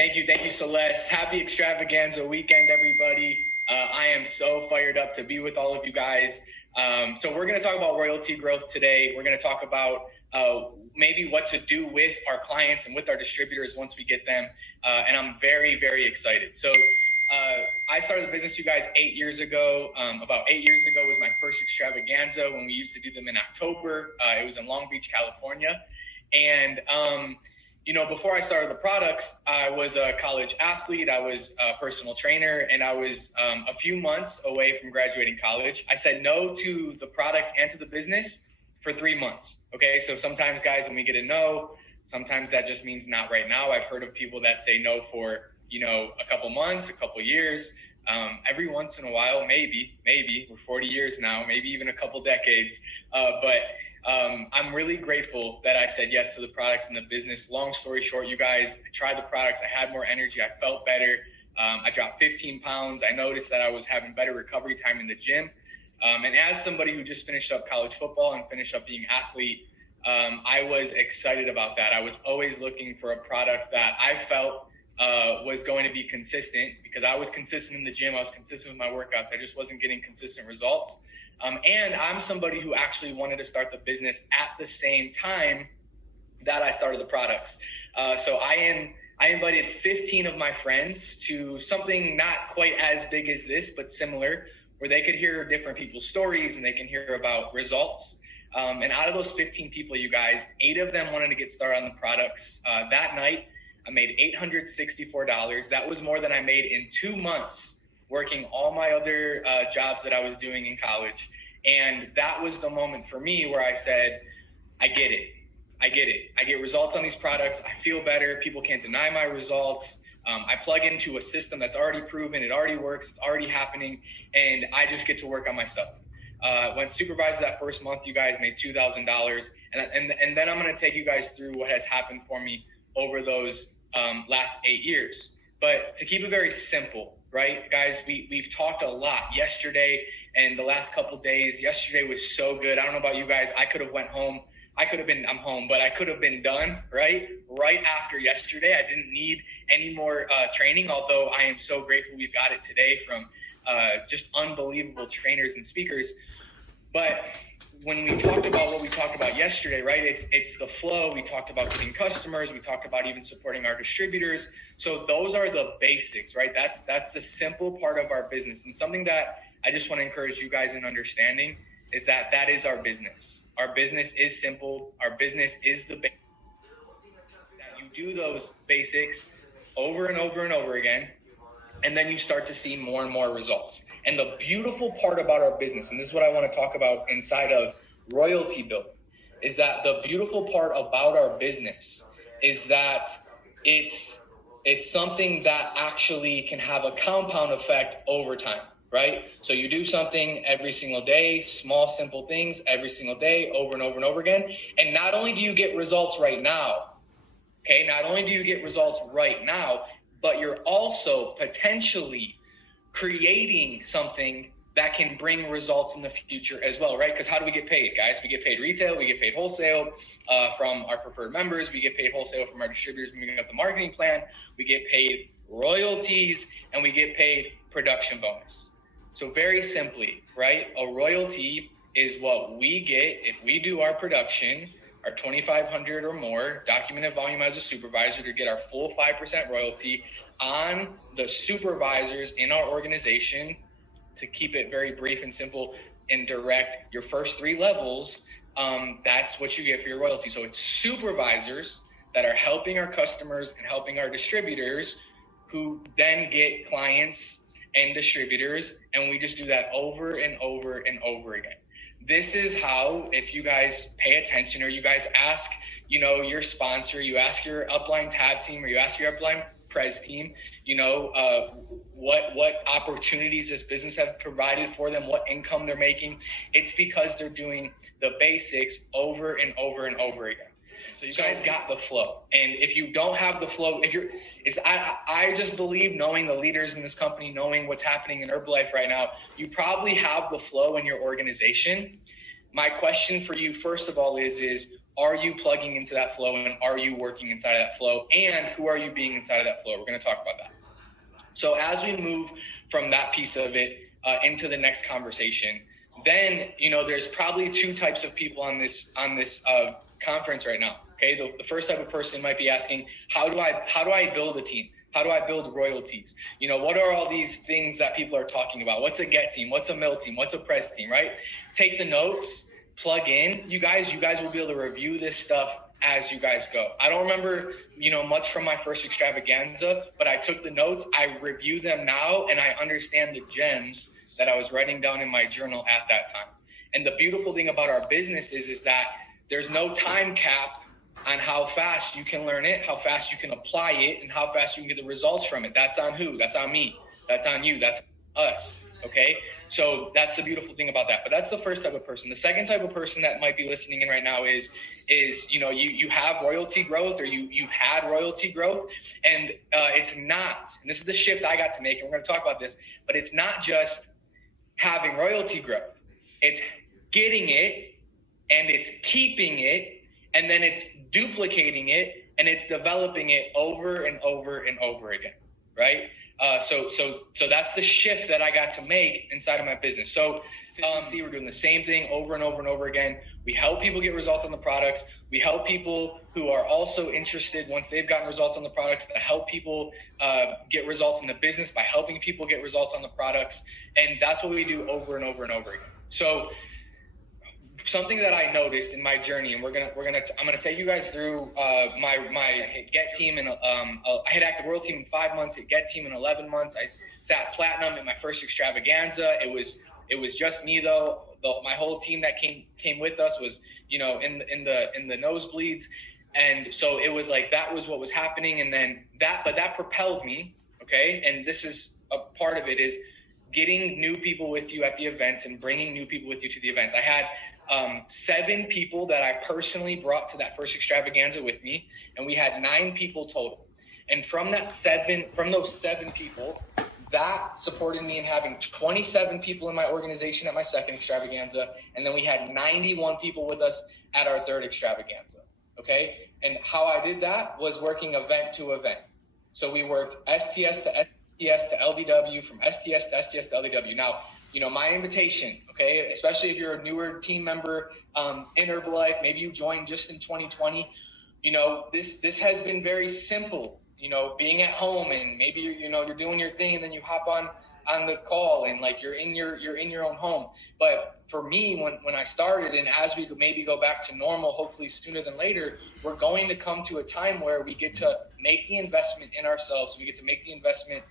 Thank you, Celeste. Happy extravaganza weekend, everybody. I am so fired up to be with all of you guys. So we're going to talk about royalty growth today. We're going to talk about maybe what to do with our clients and with our distributors once we get them. And I'm very, very excited. So I started the business, you guys, 8 years ago. About 8 years ago was my first extravaganza when we used to do them in October. It was in Long Beach, California. And before I started the products, I was a college athlete. I was a personal trainer, and I was a few months away from graduating college. I said no to the products and to the business for 3 months. Okay, so sometimes, guys, when we get a no, sometimes that just means not right now. I've heard of people that say no for, a couple months, a couple years. Every once in a while, maybe, we're 40 years now, maybe even a couple decades. But I'm really grateful that I said yes to the products and the business. Long story short, you guys, I tried the products. I had more energy. I felt better. I dropped 15 pounds. I noticed that I was having better recovery time in the gym. And as somebody who just finished up college football and finished up being an athlete, I was excited about that. I was always looking for a product that I felt was going to be consistent, because I was consistent in the gym. I was consistent with my workouts. I just wasn't getting consistent results. And I'm somebody who actually wanted to start the business at the same time that I started the products. So I invited 15 of my friends to something not quite as big as this, but similar, where they could hear different people's stories and they can hear about results. And out of those 15 people, you guys, 8 of them wanted to get started on the products. That night, I made $864. That was more than I made in 2 months working all my other jobs that I was doing in college. And that was the moment for me where I said, I get it. I get results on these products. I feel better. People can't deny my results. I plug into a system that's already proven. It already works. It's already happening. And I just get to work on myself. Went supervisor that first month, you guys, made $2,000. And then I'm going to take you guys through what has happened for me over those last 8 years. But to keep it very simple, right, guys, we've talked a lot yesterday and the last couple of days. Yesterday was so good. I don't know about you guys. I could have went home. I'm home, but I could have been done right after yesterday. I didn't need any more training, although I am so grateful we've got it today from just unbelievable trainers and speakers. But when we talked about what we talked about yesterday, right, it's the flow. We talked about getting customers. We talked about even supporting our distributors. So those are the basics, right? That's the simple part of our business. And something that I just want to encourage you guys in understanding is that is our business. Our business is simple. Our business is the basics. That you do those basics over and over and over again, and then you start to see more and more results. And the beautiful part about our business, and this is what I want to talk about inside of royalty building, is that the beautiful part about our business is that it's something that actually can have a compound effect over time, right? So you do something every single day, small, simple things every single day, over and over and over again. And not only do you get results right now, okay, but you're also potentially creating something that can bring results in the future as well, right? Because how do we get paid, guys? We get paid retail, we get paid wholesale from our preferred members, we get paid wholesale from our distributors when we get the marketing plan, we get paid royalties, and we get paid production bonus. So very simply, right, a royalty is what we get if we do our production, our 2,500 or more documented volume as a supervisor, to get our full 5% royalty on the supervisors in our organization. To keep it very brief and simple and direct, your first 3 levels, that's what you get for your royalty. So it's supervisors that are helping our customers and helping our distributors, who then get clients and distributors, and we just do that over and over and over again. This is how, if you guys pay attention, or you guys ask, your sponsor, you ask your upline tab team, or you ask your upline prez team, what opportunities this business have provided for them, what income they're making. It's because they're doing the basics over and over and over again. So you guys got the flow. And if you don't have the flow, I just believe, knowing the leaders in this company, knowing what's happening in Herbalife right now, you probably have the flow in your organization. My question for you, first of all, is Are you plugging into that flow, and are you working inside of that flow, and who are you being inside of that flow? We're going to talk about that. So as we move from that piece of it into the next conversation, then, there's probably two types of people on this conference right now. Okay. The first type of person might be asking, how do I build a team? How do I build royalties? What are all these things that people are talking about? What's a get team? What's a mill team? What's a press team, right? Take the notes, plug in. You guys will be able to review this stuff as you guys go. I don't remember, much from my first extravaganza, but I took the notes, I review them now, and I understand the gems that I was writing down in my journal at that time. And the beautiful thing about our business is that there's no time cap on how fast you can learn it, how fast you can apply it, and how fast you can get the results from it. That's on who? That's on me. That's on you. That's us. Okay. So that's the beautiful thing about that. But that's the first type of person. The second type of person that might be listening in right now is you have royalty growth, or you've had royalty growth, and it's not, and this is the shift I got to make, and we're going to talk about this, but it's not just having royalty growth. It's getting it, and it's keeping it, and then it's duplicating it, and it's developing it over and over and over again, right? So that's the shift that I got to make inside of my business. So we're doing the same thing over and over and over again. We help people get results on the products. We help people who are also interested, once they've gotten results on the products, to help people get results in the business by helping people get results on the products. And that's what we do over and over and over again. So something that I noticed in my journey, and I'm gonna take you guys through my Get team, and I hit Active World team in 5 months, hit Get team in 11 months. I sat platinum in my first extravaganza. It was just me though. My whole team that came with us was in the nosebleeds, and so it was like that was what was happening, and then that propelled me. Okay, and this is a part of it, is getting new people with you at the events and bringing new people with you to the events. I had 7 people that I personally brought to that first extravaganza with me, and we had 9 people total. And from those 7 people, that supported me in having 27 people in my organization at my second extravaganza, and then we had 91 people with us at our third extravaganza. Okay, and how I did that was working event to event. So we worked STS to STS to LDW, from STS to STS to LDW. Now, my invitation, okay, especially if you're a newer team member in Herbalife, maybe you joined just in 2020, this has been very simple, being at home, and maybe you're doing your thing, and then you hop on the call, and like you're in your own home. But for me, when I started, and as we maybe go back to normal, hopefully sooner than later, we're going to come to a time where we get to make the investment in ourselves. We get to make the investment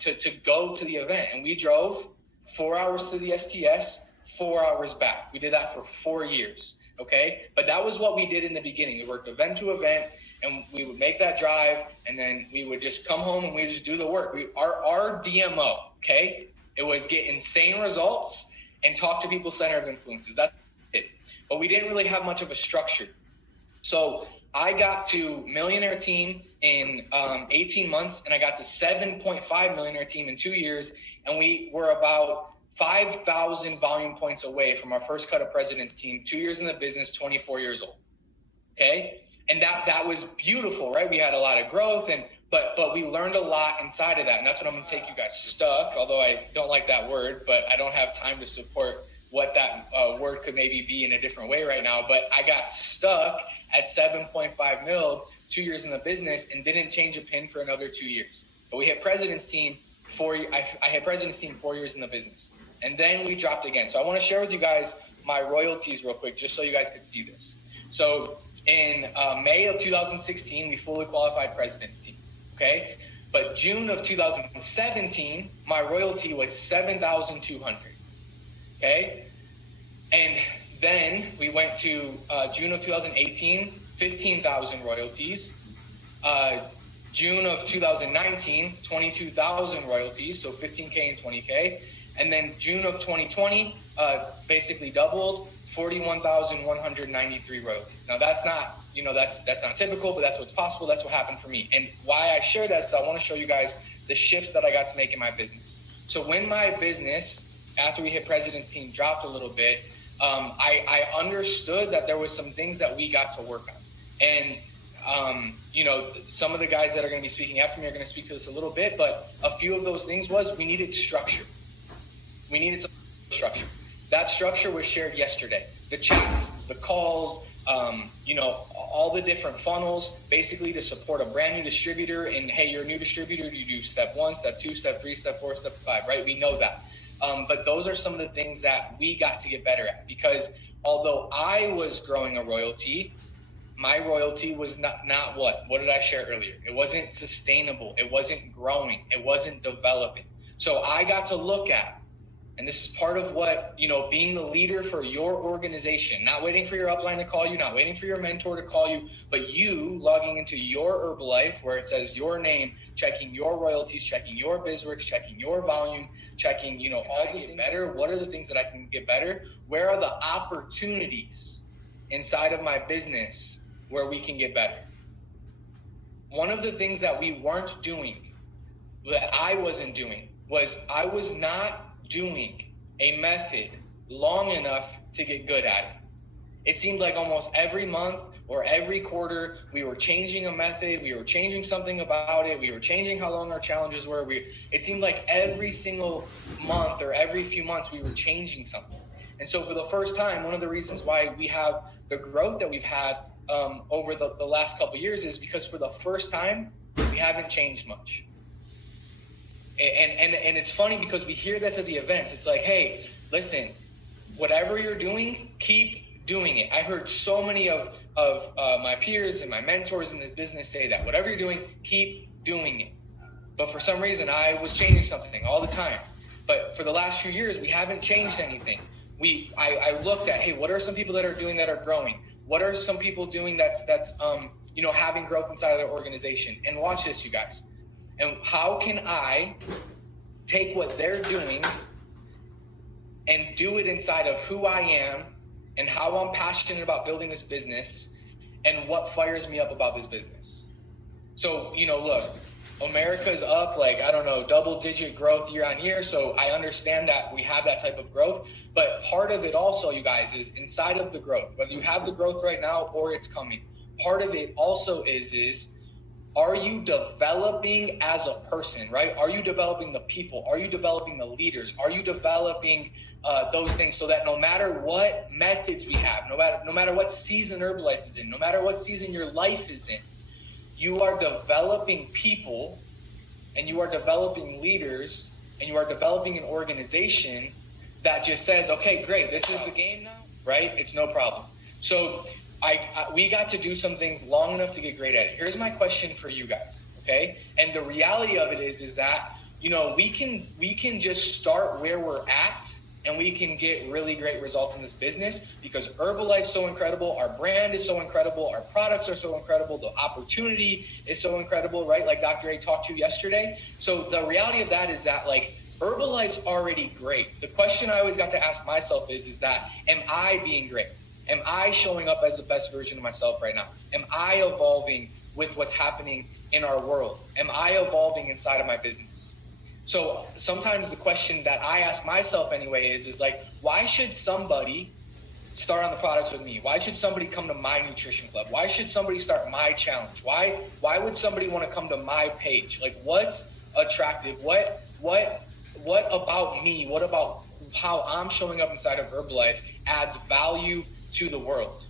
to go to the event. And we drove 4 hours to the STS, 4 hours back. We did that for 4 years. Okay. But that was what we did in the beginning. We worked event to event, and we would make that drive, and then we would just come home and we would just do the work. Our DMO, okay, it was get insane results and talk to people center of influences. That's it. But we didn't really have much of a structure. So I got to millionaire team in 18 months, and I got to 7.5 millionaire team in 2 years. And we were about 5,000 volume points away from our first cut of president's team, 2 years in the business, 24 years old. Okay. And that was beautiful, right? We had a lot of growth, but we learned a lot inside of that. And that's what I'm going to take you guys stuck, although I don't like that word, but I don't have time to support what that word could maybe be in a different way right now. But I got stuck at 7.5 mil, 2 years in the business, and didn't change a pin for another 2 years. But we hit president's team I hit president's team 4 years in the business, and then we dropped again. So I want to share with you guys my royalties real quick, just so you guys could see this. So in May of 2016, we fully qualified president's team. Okay. But June of 2017, my royalty was 7,200. Okay. And then we went to June of 2018, 15,000 royalties. June of 2019, 22,000 royalties. So 15K and 20K. And then June of 2020, basically doubled, 41,193 royalties. Now that's not, that's not typical, but that's what's possible. That's what happened for me. And why I share that is I want to show you guys the shifts that I got to make in my business. So when my business, after we hit president's team, dropped a little bit, I understood that there was some things that we got to work on. And, some of the guys that are going to be speaking after me are going to speak to this a little bit, but a few of those things was we needed structure. We needed some structure. That structure was shared yesterday. The chats, the calls, all the different funnels, basically to support a brand new distributor. And hey, you're a new distributor, you do step 1, step 2, step 3, step 4, step 5, right? We know that. But those are some of the things that we got to get better at, because although I was growing a royalty, my royalty was not what did I share earlier? It wasn't sustainable. It wasn't growing. It wasn't developing. So I got to look at, and this is part of what, being the leader for your organization, not waiting for your upline to call you, not waiting for your mentor to call you, but you logging into your Herbalife where it says your name, checking your royalties, checking your BizWorks, checking your volume, checking, all the things better. What are the things that I can get better? Where are the opportunities inside of my business where we can get better? One of the things that we weren't doing, that I wasn't doing, was I was not doing a method long enough to get good at it. It seemed like almost every month or every quarter, we were changing a method, we were changing something about it, we were changing how long our challenges were. It seemed like every single month or every few months, we were changing something. And so for the first time, one of the reasons why we have the growth that we've had over the last couple of years is because for the first time, we haven't changed much. And it's funny because we hear this at the events. It's like, hey, listen, whatever you're doing, keep doing it. I heard so many of my peers and my mentors in this business say that. Whatever you're doing, keep doing it. But for some reason, I was changing something all the time. But for the last few years, we haven't changed anything. I looked at, hey, what are some people that are doing that are growing? What are some people doing that's having growth inside of their organization? And watch this, you guys. And how can I take what they're doing and do it inside of who I am and how I'm passionate about building this business and what fires me up about this business? So, look, America's up double-digit growth year on year. So I understand that we have that type of growth. But part of it also, you guys, is inside of the growth, whether you have the growth right now or it's coming. Part of it also is are you developing as a person, right? Are you developing the people? Are you developing the leaders? Are you developing those things so that no matter what methods we have, no matter what season Herbalife is in, no matter what season your life is in, you are developing people and you are developing leaders and you are developing an organization that just says, okay, great, this is the game now, right? It's no problem. So we got to do some things long enough to get great at it. Here's my question for you guys, okay? And the reality of it is that, we can just start where we're at and we can get really great results in this business because Herbalife's so incredible, our brand is so incredible, our products are so incredible, the opportunity is so incredible, right? Like Dr. A talked to yesterday. So the reality of that is that Herbalife's already great. The question I always got to ask myself is that, am I being great? Am I showing up as the best version of myself right now? Am I evolving with what's happening in our world? Am I evolving inside of my business? So sometimes the question that I ask myself anyway is why should somebody start on the products with me? Why should somebody come to my nutrition club? Why should somebody start my challenge? Why would somebody want to come to my page? What's attractive? What about me? What about how I'm showing up inside of Herbalife adds value to the world?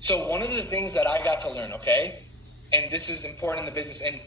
So one of the things that I got to learn, okay, and this is important in the business, and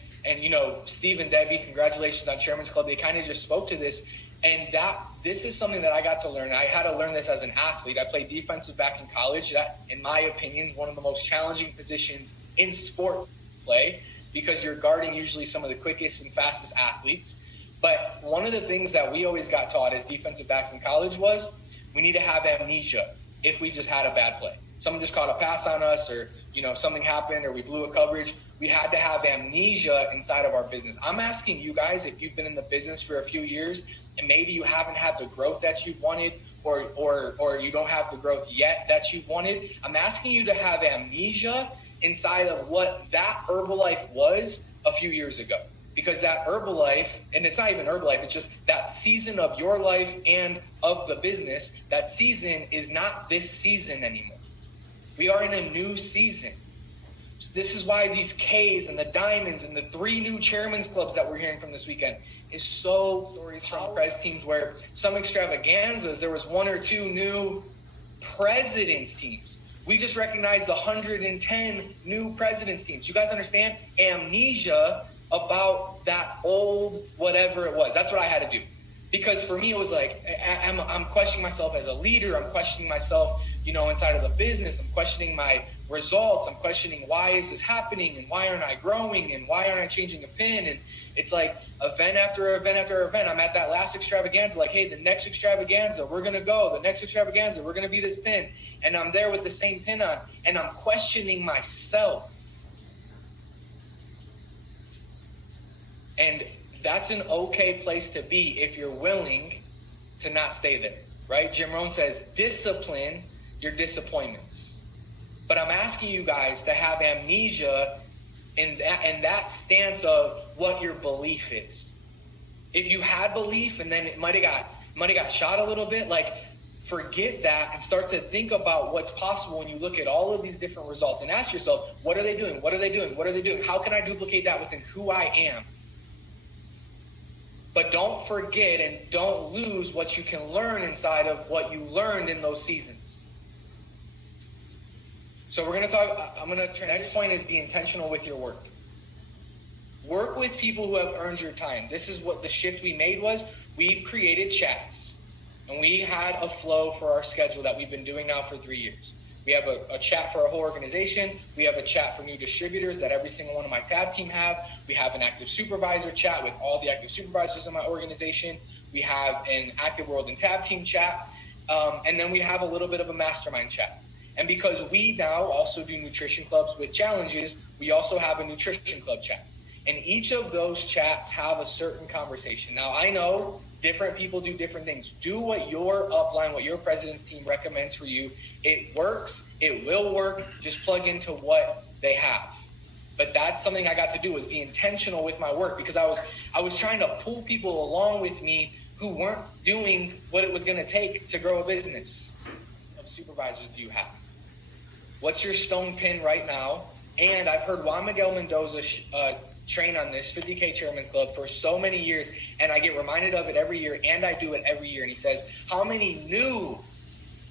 Steve and Debbie, congratulations on Chairman's Club. They kind of just spoke to this, and this is something that I got to learn. I had to learn this as an athlete. I played defensive back in college. That, in my opinion, is one of the most challenging positions in sports play because you're guarding usually some of the quickest and fastest athletes. But one of the things that we always got taught as defensive backs in college was we need to have amnesia if we just had a bad play. Someone just caught a pass on us or, something happened or we blew a coverage. We had to have amnesia inside of our business. I'm asking you guys, if you've been in the business for a few years and maybe you haven't had the growth that you've wanted or you don't have the growth yet that you've wanted, I'm asking you to have amnesia inside of what that Herbalife was a few years ago. because that Herbalife, and it's not even Herbalife, it's just that season of your life and of the business, that season is not this season anymore. We are in a new season. This is why these Ks and the Diamonds and the 3 new chairman's clubs that we're hearing from this weekend is so stories from Prez teams where some extravaganzas, there was 1 or 2 new president's teams. We just recognized the 110 new president's teams. You guys understand? Amnesia about that old whatever it was. That's what I had to do. Because for me, it was like, I'm questioning myself as a leader. I'm questioning myself, inside of the business. I'm questioning my results. I'm questioning why is this happening and why aren't I growing and why aren't I changing a pin? And it's like event after event after event. I'm at that last extravaganza, like, hey, the next extravaganza, we're going to go. The next extravaganza, we're going to be this pin. And I'm there with the same pin on, and I'm questioning myself. And that's an okay place to be if you're willing to not stay there, right? Jim Rohn says, discipline your disappointments. But I'm asking you guys to have amnesia in that stance of what your belief is. If you had belief and then it might have got shot a little bit, like forget that and start to think about what's possible when you look at all of these different results and ask yourself, what are they doing? What are they doing? What are they doing? How can I duplicate that within who I am? But don't forget and don't lose what you can learn inside of what you learned in those seasons. So we're going to talk, next point is be intentional with your work. Work with people who have earned your time. This is what the shift we made was. We created chats and we had a flow for our schedule that we've been doing now for 3 years. We have a chat for our whole organization. We have a chat for new distributors that every single one of my tab team have. We have an active supervisor chat with all the active supervisors in my organization. We have an active world and tab team chat. And then we have a little bit of a mastermind chat. And because we now also do nutrition clubs with challenges, we also have a nutrition club chat. And each of those chats have a certain conversation. Now, I know different people do different things. Do what your upline, what your president's team recommends for you. It works. It will work. Just plug into what they have. But that's something I got to do, was be intentional with my work, because I was trying to pull people along with me who weren't doing what it was going to take to grow a business. What supervisors do you have? What's your stone pin right now? And I've heard Juan Miguel Mendoza train on this 50K Chairman's Club for so many years, and I get reminded of it every year, and I do it every year. And he says, how many new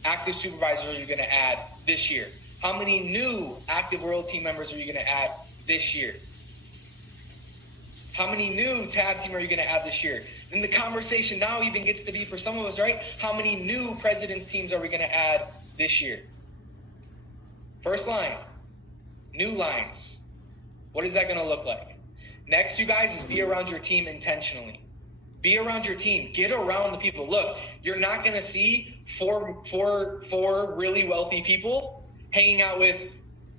active supervisors are you going to add this year? How many new active world team members are you going to add this year? How many new tab team are you going to add this year? And the conversation now even gets to be, for some of us, right? How many new president's teams are we going to add this year? First line, new lines. What is that going to look like? Next, you guys, is be around your team intentionally. Be around your team. Get around the people. Look, you're not going to see four really wealthy people hanging out with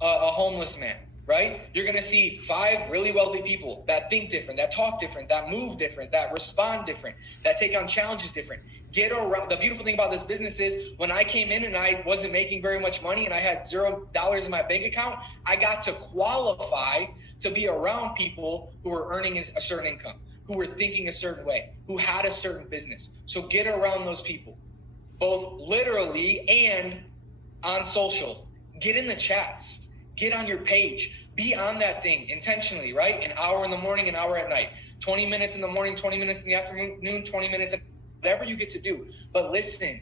a homeless man, right? You're going to see 5 really wealthy people that think different, that talk different, that move different, that respond different, that take on challenges different. Get around. The beautiful thing about this business is when I came in and I wasn't making very much money and I had $0 in my bank account, I got to qualify to be around people who were earning a certain income, who were thinking a certain way, who had a certain business. So get around those people, both literally and on social. Get in the chats. Get on your page. Be on that thing intentionally, right? An hour in the morning, an hour at night. 20 minutes in the morning, 20 minutes in the afternoon, 20 minutes, whatever you get to do. But listen,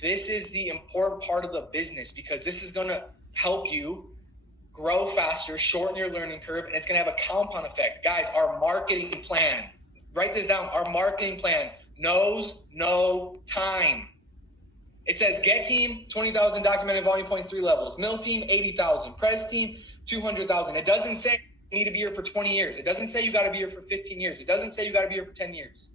this is the important part of the business, because this is going to help you grow faster, shorten your learning curve, and it's going to have a compound effect. Guys, our marketing plan, write this down. Our marketing plan knows no time. It says get team, 20,000 documented volume points, 3 levels. Mill team, 80,000. Prez team, 200,000. It doesn't say you need to be here for 20 years. It doesn't say you got to be here for 15 years. It doesn't say you got to be here for 10 years.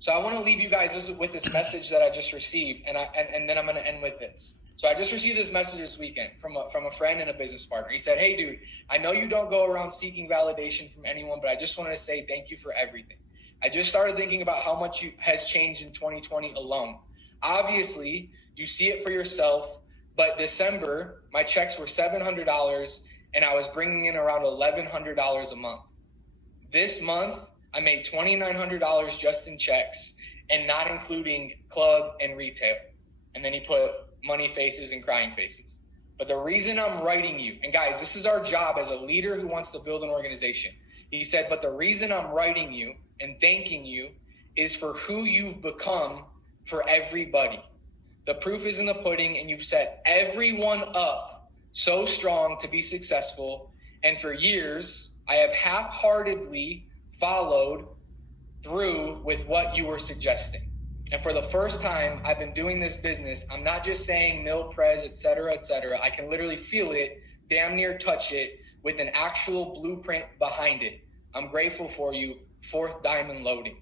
So I want to leave you guys with this message that I just received, and then I'm going to end with this. So I just received this message this weekend from a friend and a business partner. He said, hey, dude, I know you don't go around seeking validation from anyone, but I just wanted to say thank you for everything. I just started thinking about how much has changed in 2020 alone. Obviously, you see it for yourself, but December, my checks were $700, and I was bringing in around $1,100 a month. This month, I made $2,900 just in checks and not including club and retail. And then he put money faces and crying faces. But the reason I'm writing you, and guys, this is our job as a leader who wants to build an organization. He said, but the reason I'm writing you and thanking you is for who you've become for everybody. The proof is in the pudding, and you've set everyone up so strong to be successful. And for years, I have half-heartedly followed through with what you were suggesting. And for the first time, I've been doing this business. I'm not just saying mil pres, et cetera, et cetera. I can literally feel it, damn near touch it with an actual blueprint behind it. I'm grateful for you. Fourth diamond loading.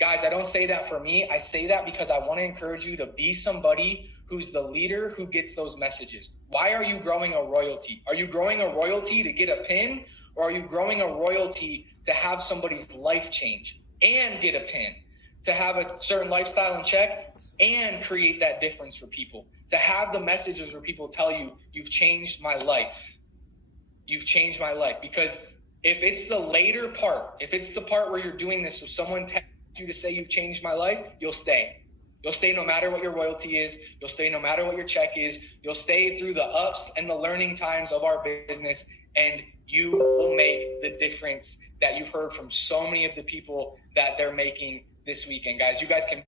Guys, I don't say that for me. I say that because I want to encourage you to be somebody who's the leader who gets those messages. Why are you growing a royalty? Are you growing a royalty to get a pin, or are you growing a royalty to have somebody's life change and get a pin, to have a certain lifestyle in check and create that difference for people, to have the messages where people tell you, you've changed my life. You've changed my life. Because if it's the later part, if it's the part where you're doing this so someone texts you to say you've changed my life, you'll stay. You'll stay no matter what your royalty is. You'll stay no matter what your check is. You'll stay through the ups and the learning times of our business, and you will make the difference that you've heard from so many of the people that they're making this weekend. Guys, you guys can